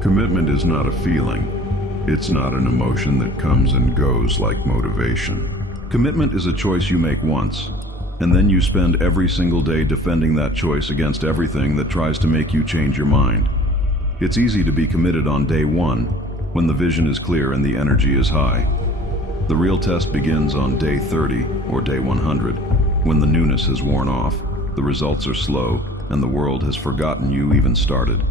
Commitment is not a feeling. It's not an emotion that comes and goes like motivation. Commitment is a choice you make once, and then you spend every single day defending that choice against everything that tries to make you change your mind. It's easy to be committed on day one, when the vision is clear and the energy is high. The real test begins on day 30 or day 100, when the newness has worn off, the results are slow, and the world has forgotten you even started.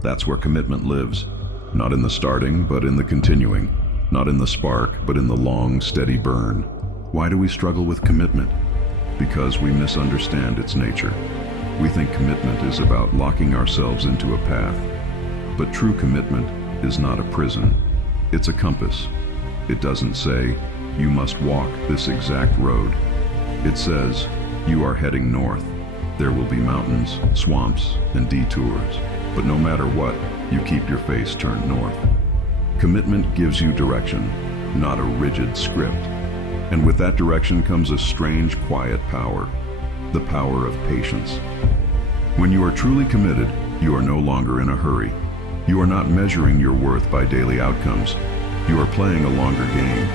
That's where commitment lives. Not in the starting, but in the continuing. Not in the spark, but in the long, steady burn. Why do we struggle with commitment? Because we misunderstand its nature. We think commitment is about locking ourselves into a path. But true commitment is not a prison. It's a compass. It doesn't say, you must walk this exact road. It says, you are heading north. There will be mountains, swamps, and detours. But no matter what, you keep your face turned north. Commitment gives you direction, not a rigid script. And with that direction comes a strange, quiet power, the power of patience. When you are truly committed, you are no longer in a hurry. You are not measuring your worth by daily outcomes. You are playing a longer game.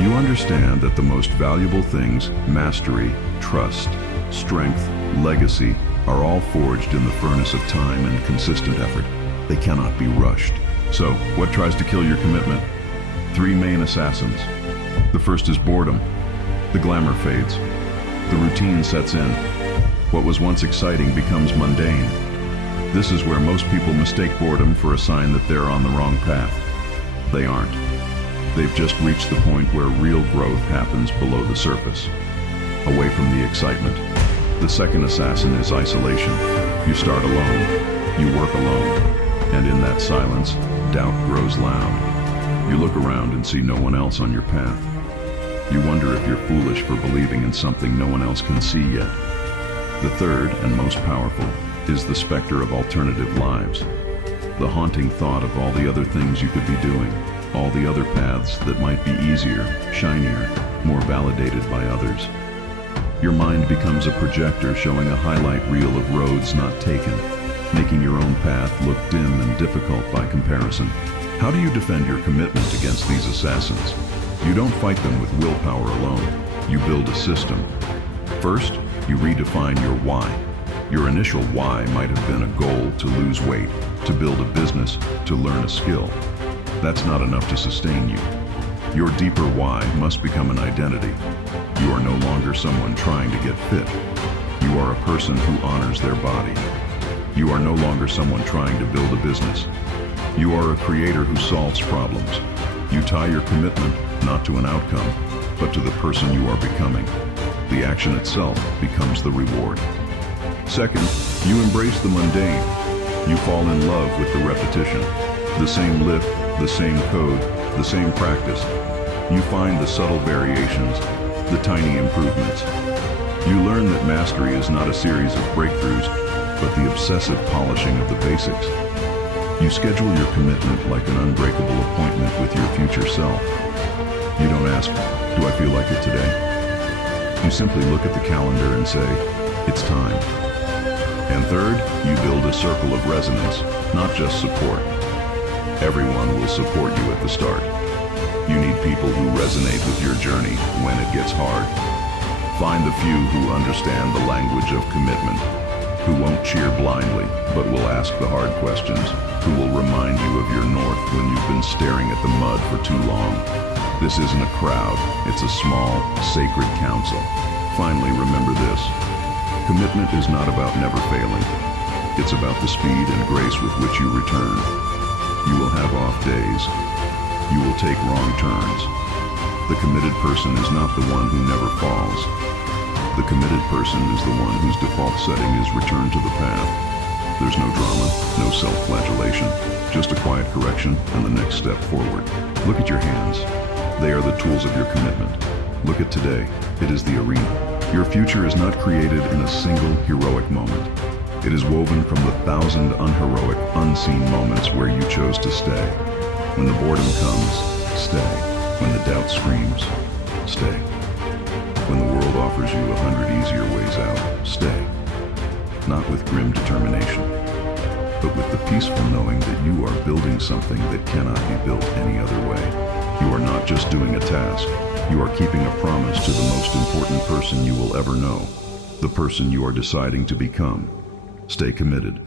You understand that the most valuable things, mastery, trust, strength, legacy, are all forged in the furnace of time and consistent effort. They cannot be rushed. So, what tries to kill your commitment? 3 main assassins. The first is boredom. The glamour fades. The routine sets in. What was once exciting becomes mundane. This is where most people mistake boredom for a sign that they're on the wrong path. They aren't. They've just reached the point where real growth happens below the surface, away from the excitement. The second assassin is isolation. You start alone, you work alone, and in that silence, doubt grows loud. You look around and see no one else on your path. You wonder if you're foolish for believing in something no one else can see yet. The third, and most powerful, is the specter of alternative lives. The haunting thought of all the other things you could be doing, all the other paths that might be easier, shinier, more validated by others. Your mind becomes a projector showing a highlight reel of roads not taken, making your own path look dim and difficult by comparison. How do you defend your commitment against these assassins? You don't fight them with willpower alone. You build a system. First, you redefine your why. Your initial why might have been a goal to lose weight, to build a business, to learn a skill. That's not enough to sustain you. Your deeper why must become an identity. You are no longer someone trying to get fit. You are a person who honors their body. You are no longer someone trying to build a business. You are a creator who solves problems. You tie your commitment not to an outcome, but to the person you are becoming. The action itself becomes the reward. Second, you embrace the mundane. You fall in love with the repetition. The same lift, the same code, the same practice. You find the subtle variations, the tiny improvements. You learn that mastery is not a series of breakthroughs, but the obsessive polishing of the basics. You schedule your commitment like an unbreakable appointment with your future self. You don't ask, do I feel like it today? You simply look at the calendar and say, it's time. And third, you build a circle of resonance, not just support. Everyone will support you at the start. You need people who resonate with your journey when it gets hard. Find the few who understand the language of commitment, who won't cheer blindly, but will ask the hard questions, who will remind you of your north when you've been staring at the mud for too long. This isn't a crowd, it's a small, sacred council. Finally, remember this. Commitment is not about never failing. It's about the speed and grace with which you return. You will have off days. You will take wrong turns. The committed person is not the one who never falls. The committed person is the one whose default setting is return to the path. There's no drama, no self-flagellation, just a quiet correction and the next step forward. Look at your hands. They are the tools of your commitment. Look at today. It is the arena. Your future is not created in a single heroic moment. It is woven from the 1,000 unheroic, unseen moments where you chose to stay. When the boredom comes, stay. When the doubt screams, stay. When the world offers you 100 easier ways out, stay. Not with grim determination, but with the peaceful knowing that you are building something that cannot be built any other way. You are not just doing a task, you are keeping a promise to the most important person you will ever know, the person you are deciding to become. Stay committed.